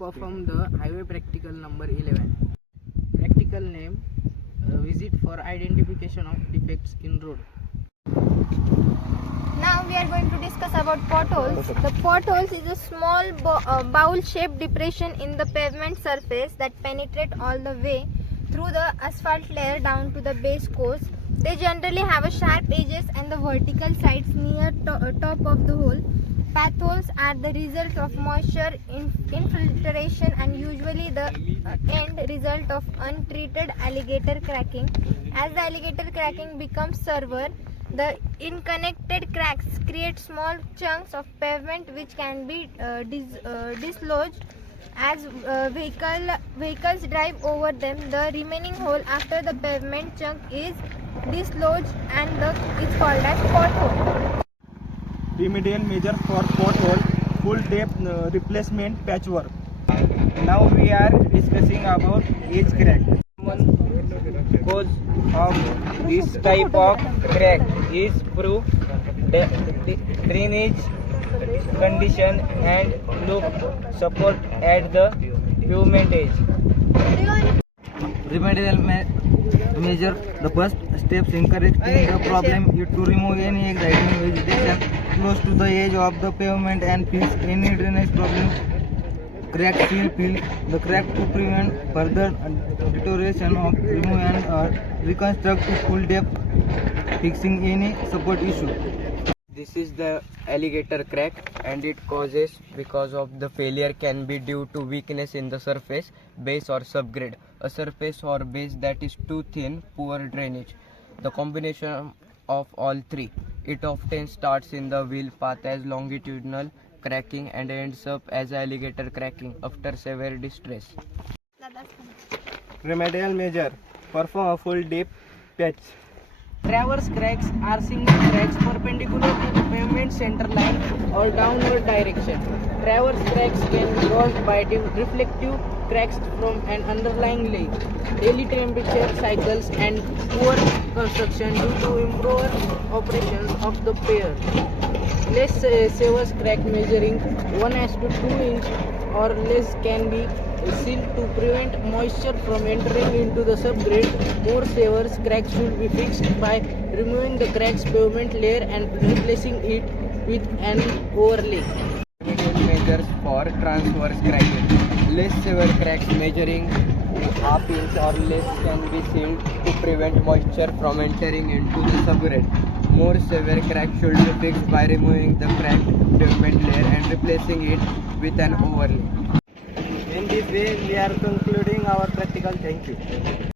perform the highway practical number 11. Practical name, visit for identification of defects in road. Now we are going to discuss about potholes. The potholes is a small bowl-shaped depression in the pavement surface that penetrate all the way through the asphalt layer down to the base course. They generally have a sharp edges and the vertical sides near top of the hole. Potholes are the result of moisture infiltration and usually the end result of untreated alligator cracking. As the alligator cracking becomes severe, the interconnected cracks create small chunks of pavement which can be dislodged as vehicles drive over them. The remaining hole after the pavement chunk is dislodged and is called as pothole. Remedial measures for pothole: full depth replacement, patchwork. Now we are discussing about edge crack. Cause of this type of crack is poor drainage condition and low support at the pavement edge. Remedial measure: the first steps in correcting the problem is to remove any existing vegetation close to the edge of the pavement and fix any drainage problem. Crack seal: fill the crack to prevent further deterioration of remove and reconstruct to full depth, fixing any support issue. This is the alligator crack, and it causes because of the failure can be due to weakness in the surface, base or subgrade, a surface or base that is too thin, poor drainage, the combination of all three. It often starts in the wheel path as longitudinal cracking and ends up as alligator cracking after severe distress. Remedial measure: perform a full depth patch. Traverse cracks are single cracks perpendicular to the pavement center line or downward direction. Traverse cracks can be caused by reflective cracks from an underlying layer, daily temperature cycles, and poor construction due to improper operations of the pier. Less severe crack measuring 1:2 inch or less can be sealed to prevent moisture from entering into the subgrade. More severe cracks should be fixed by removing the crack's pavement layer and replacing it with an overlay. Remedial measures for transverse cracking: less severe cracks measuring half inch or less can be sealed to prevent moisture from entering into the subgrade. More severe cracks should be fixed by removing the cracked pavement layer and replacing it with an overlay. In this way, we are concluding our practical. Thank you.